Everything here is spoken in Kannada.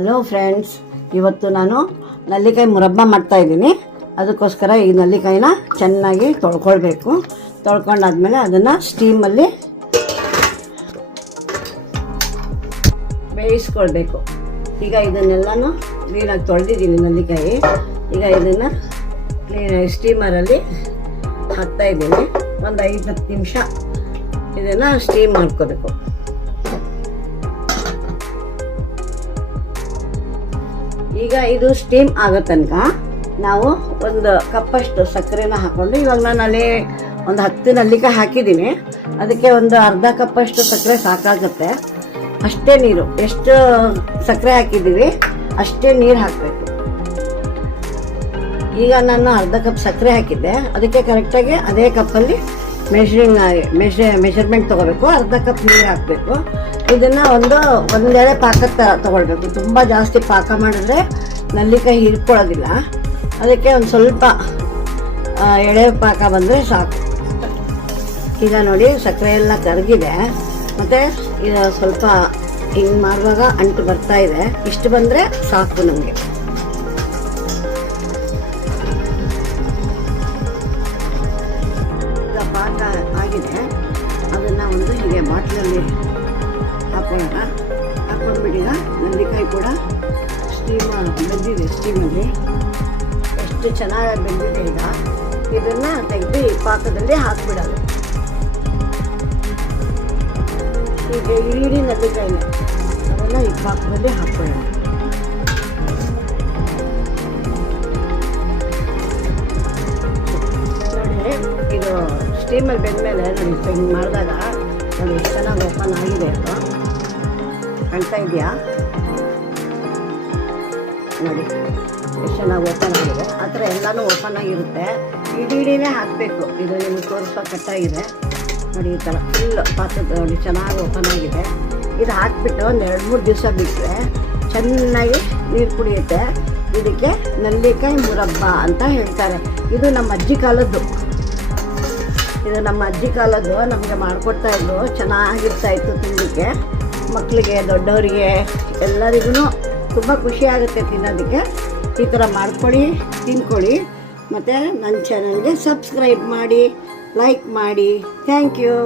ಹಲೋ ಫ್ರೆಂಡ್ಸ್, ಇವತ್ತು ನಾನು ನಲ್ಲಿಕಾಯಿ ಮುರಬ್ಬ ಮಾಡ್ತಾಯಿದ್ದೀನಿ. ಅದಕ್ಕೋಸ್ಕರ ಈ ನಲ್ಲಿಕಾಯಿನ ಚೆನ್ನಾಗಿ ತೊಳ್ಕೊಳ್ಬೇಕು. ತೊಳ್ಕೊಂಡಾದ್ಮೇಲೆ ಅದನ್ನು ಸ್ಟೀಮಲ್ಲಿ ಬೇಯಿಸ್ಕೊಳ್ಬೇಕು. ಈಗ ಇದನ್ನೆಲ್ಲನೂ ಕ್ಲೀನಾಗಿ ತೊಳೆದಿದ್ದೀನಿ ನಲ್ಲಿಕಾಯಿ. ಈಗ ಇದನ್ನು ಕ್ಲೀನಾಗಿ ಸ್ಟೀಮರಲ್ಲಿ ಹಾಕ್ತಾಯಿದ್ದೀನಿ. ಒಂದು 5-10 ನಿಮಿಷ ಇದನ್ನು ಸ್ಟೀಮ್ ಮಾಡ್ಕೋಬೇಕು. ಈಗ ಇದು ಸ್ಟೀಮ್ ಆಗೋ ತನಕ ನಾವು ಒಂದು ಕಪ್ಪಷ್ಟು ಸಕ್ಕರೆನ ಹಾಕ್ಕೊಂಡು, ಇವಾಗ ನಾನು ಅಲ್ಲಿ ಒಂದು 10 ನಲ್ಲಿಕಾಯಿ ಹಾಕಿದ್ದೀನಿ. ಅದಕ್ಕೆ ಒಂದು ಅರ್ಧ ಕಪ್ಪಷ್ಟು ಸಕ್ಕರೆ ಸಾಕಾಗುತ್ತೆ. ಅಷ್ಟೇ ನೀರು, ಎಷ್ಟು ಸಕ್ಕರೆ ಹಾಕಿದ್ದೀವಿ ಅಷ್ಟೇ ನೀರು ಹಾಕಬೇಕು. ಈಗ ನಾನು ಅರ್ಧ ಕಪ್ ಸಕ್ಕರೆ ಹಾಕಿದ್ದೆ, ಅದಕ್ಕೆ ಕರೆಕ್ಟಾಗಿ ಅದೇ ಕಪ್ಪಲ್ಲಿ ಮೆಷರ್ಮೆಂಟ್ ತೊಗೋಬೇಕು. ಅರ್ಧ ಕಪ್ ನೀರು ಹಾಕಬೇಕು. ಇದನ್ನು ಒಂದೆಳೆ ಪಾಕ ತೊಗೊಳ್ಬೇಕು. ತುಂಬ ಜಾಸ್ತಿ ಪಾಕ ಮಾಡಿದ್ರೆ ನಲ್ಲಿಕಾಯಿ ಹೀರ್ಕೊಳ್ಳೋದಿಲ್ಲ. ಅದಕ್ಕೆ ಒಂದು ಸ್ವಲ್ಪ ಎಳೆ ಪಾಕ ಬಂದರೆ ಸಾಕು. ಈಗ ನೋಡಿ ಸಕ್ಕರೆ ಎಲ್ಲ ಕರಗಿದೆ, ಮತ್ತು ಇದು ಸ್ವಲ್ಪ ಹಿಂಗೆ ಮಾಡುವಾಗ ಅಂಟು ಬರ್ತಾ ಇದೆ. ಇಷ್ಟು ಬಂದರೆ ಸಾಕು ನಮಗೆ. ಈಗ ಪಾಕ ಆಗಿದೆ, ಅದನ್ನು ಒಂದು ಹೀಗೆ ಬಾಟ್ಲಲ್ಲಿ ಹಾಕೊಂಡ್ಬಿಟ್ಟಿಗ ನಲ್ಲಿಕಾಯಿ ಕೂಡ ಬೆಂದಿದೆ. ಸ್ಟೀಮಲ್ಲಿ ಎಷ್ಟು ಚೆನ್ನಾಗಿ ಬೆಂದಿದೆ. ಈಗ ಇದನ್ನು ತೆಗೆದು ಈ ಪಾಕದಲ್ಲಿ ಹಾಕ್ಬಿಡೋದು. ಈಗ ಇಡೀ ನಲ್ಲಿಕಾಯಿನ ಅದನ್ನು ಈ ಪಾಕದಲ್ಲಿ ಹಾಕ್ಬಿಡೋದು. ನೋಡಿ, ಇದು ಸ್ಟೀಮಲ್ಲಿ ಬೆಂದಮೇಲೆ ನೋಡಿ ಹಿಂಗೆ ಮಾಡಿದಾಗ ನೋಡಿ ಎಷ್ಟು ಚೆನ್ನಾಗಿ ಓಪನ್ ಆಗಿದೆ ಅಂತ ಕಾಣ್ತಾ ಇದೆಯಾ? ನೋಡಿ ಎಷ್ಟು ಚೆನ್ನಾಗಿ ಓಪನ್ ಆಗಿದೆ. ಆ ಥರ ಎಲ್ಲನೂ ಓಪನ್ ಆಗಿರುತ್ತೆ. ಇಡೀನೇ ಹಾಕಬೇಕು. ಇದು ನಿಮಗೆ ತೋರಿಸೋ ಕಟ್ಟಾಗಿದೆ ನೋಡಿ. ಈ ಥರ ಫುಲ್ ಪಾತ್ರೆ ನೋಡಿ ಚೆನ್ನಾಗಿ ಓಪನ್ ಆಗಿದೆ. ಇದು ಹಾಕಿಬಿಟ್ಟು ಒಂದು 2-3 ದಿವಸ ಬಿಟ್ಟರೆ ಚೆನ್ನಾಗಿ ನೀರು ಕುಡಿಯುತ್ತೆ. ಇದಕ್ಕೆ ನಲ್ಲಿಕಾಯಿ ಮುರಬ್ಬ ಅಂತ ಹೇಳ್ತಾರೆ. ಇದು ನಮ್ಮ ಅಜ್ಜಿ ಕಾಲದ್ದು. ನಮಗೆ ಮಾಡಿಕೊಡ್ತಾಯಿದ್ರು. ಚೆನ್ನಾಗಿರ್ತಾಯಿತ್ತು ತಿನ್ನಲಿಕ್ಕೆ. ಮಕ್ಕಳಿಗೆ, ದೊಡ್ಡವರಿಗೆ, ಎಲ್ಲರಿಗೂ ತುಂಬ ಖುಷಿ ಆಗುತ್ತೆ ತಿನ್ನೋದಕ್ಕೆ. ಈ ಥರ ಮಾಡ್ಕೊಳ್ಳಿ, ತಿನ್ಕೊಳ್ಳಿ. ಮತ್ತು ನನ್ನ ಚಾನಲ್ಗೆ ಸಬ್ಸ್ಕ್ರೈಬ್ ಮಾಡಿ, ಲೈಕ್ ಮಾಡಿ. Thank you.